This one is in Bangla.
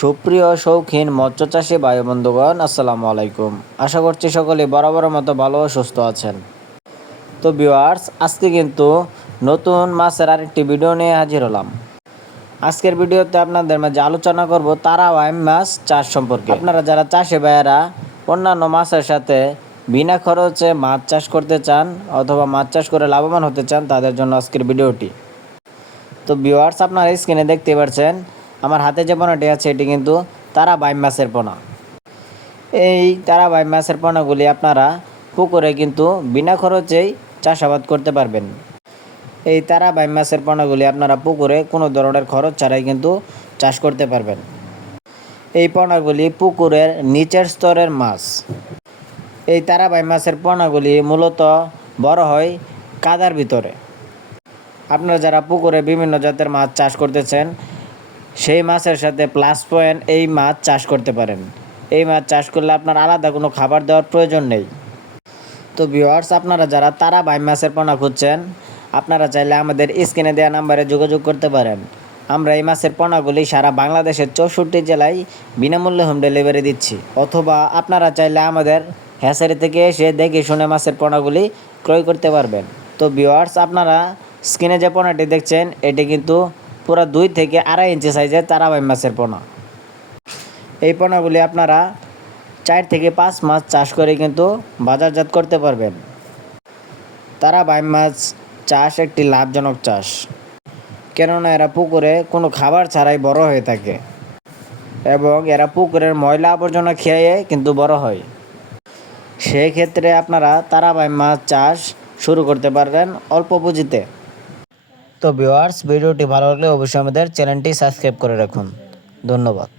সুপ্রিয় শৌখিন মৎস্য চাষী ভাই বন্ধুগণ, আসসালামু আলাইকুম। আশা করছি সকলে বরাবরের মতো ভালো ও সুস্থ আছেন। তো ভিউয়ার্স, আজকে কিন্তু নতুন মাছের আরেকটি ভিডিও নিয়ে হাজির হলাম। আজকের ভিডিওতে আপনাদের মাঝে আলোচনা করব তারা বাইম মাছ চাষ সম্পর্কে। আপনারা যারা চাষি ভাইয়েরা অন্যান্য মাছের সাথে বিনা খরচে মাছ চাষ করতে চান অথবা মাছ চাষ করে লাভবান হতে চান, তাদের জন্য আজকের ভিডিওটি। তো ভিউয়ার্স, আপনারা স্ক্রিনে দেখতে পাচ্ছেন আমার হাতে যে পোনাটি আছে এটি কিন্তু তারা বাইম মাছের পোনা। এই তারা বাইম মাছের পোনাগুলি আপনারা পুকুরে কিন্তু বিনা খরচেই চাষাবাদ করতে পারবেন। এই তারা বাইম মাছের পোনাগুলি আপনারা পুকুরে কোনো ধরনের খরচ ছাড়াই কিন্তু চাষ করতে পারবেন। এই পোনাগুলি পুকুরের নিচের স্তরের মাছ। এই তারা বাইম মাছের পোনাগুলি মূলত বড় হয় কাদার ভিতরে। আপনারা যারা পুকুরে বিভিন্ন জাতের মাছ চাষ করতেছেন, সেই মাছের সাথে প্লাস পয়েন্ট এই মাছ চাষ করতে পারেন। এই মাছ চাষ করলে আপনার আলাদা কোনো খাবার দেওয়ার প্রয়োজন নেই। তো ভিউয়ার্স, আপনারা যারা তারা বাইম মাছের পোনা খুঁজছেন, আপনারা চাইলে আমাদের স্ক্রিনে দেওয়া নাম্বারে যোগাযোগ করতে পারেন। আমরা এই মাছের পোনাগুলি সারা বাংলাদেশের 64 জেলায় বিনামূল্যে হোম ডেলিভারি দিচ্ছি। অথবা আপনারা চাইলে আমাদের হ্যাচারি থেকে এসে দেখে শুনে মাছের পোনাগুলি ক্রয় করতে পারবেন। তো ভিউয়ার্স, আপনারা স্ক্রিনে যে পোনাটি দেখছেন এটি কিন্তু পুরো 2 থেকে 2.5 ইঞ্চি সাইজের তারা বাইম মাছের পোনা। এই পোনাগুলি আপনারা 4 থেকে 5 মাস চাষ করে কিন্তু বাজারজাত করতে পারবেন। তারা বাইম মাছ চাষ একটি লাভজনক চাষ, কেননা এরা পুকুরে কোনো খাবার ছাড়াই বড় হয়ে থাকে এবং এরা পুকুরের ময়লা আবর্জনা খেয়ে কিন্তু বড় হয়। সেই ক্ষেত্রে আপনারা তারা বাইম মাছ চাষ শুরু করতে পারবেন অল্প পুঁজিতে। তো ভিউয়ার্স, ভিডিওটি ভালো লাগলে অবশ্যই আমাদের চ্যানেলটি সাবস্ক্রাইব করে রাখুন। ধন্যবাদ।